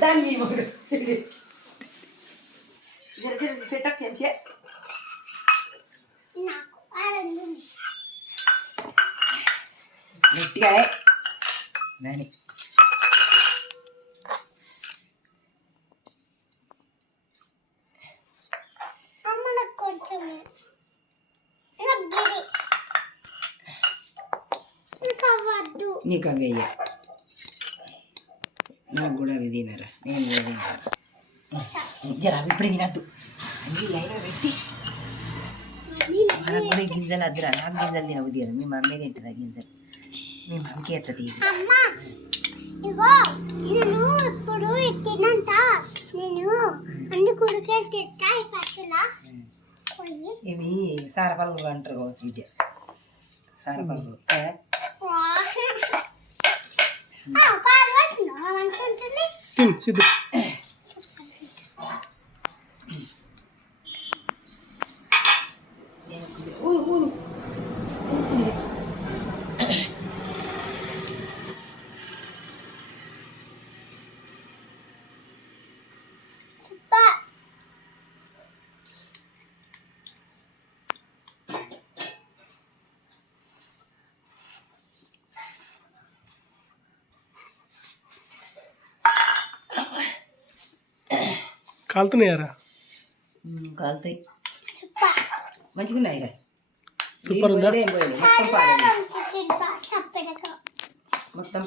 దాన్ని పెట్ట చెంచే గట్టిగా నాని నీకు అవి అయ్యా నాకు కూడా అవి తినరా నేను జరా ఇప్పుడు తినద్దు అన్ని లైన్గా పెట్టి మనకు కూడా గింజలు అద్దురా నాకు గింజలు తినబుద్ది కదా మీ మమ్మీ తింటుందా గింజలు మీ మమ్మీకి ఎత్తది నేను ఇప్పుడు తినంత నేను అన్ని కుడికేసి తింటా ఈ పచ్చలా ఇవి సారపలుగులు అంటారు కావచ్చు విద్య సారపలుగులు సిద్ధు కాలుతున్నాయారా కాలుతాయి మంచిగా ఉన్నాయి సూపర్ ఉందా మొత్తం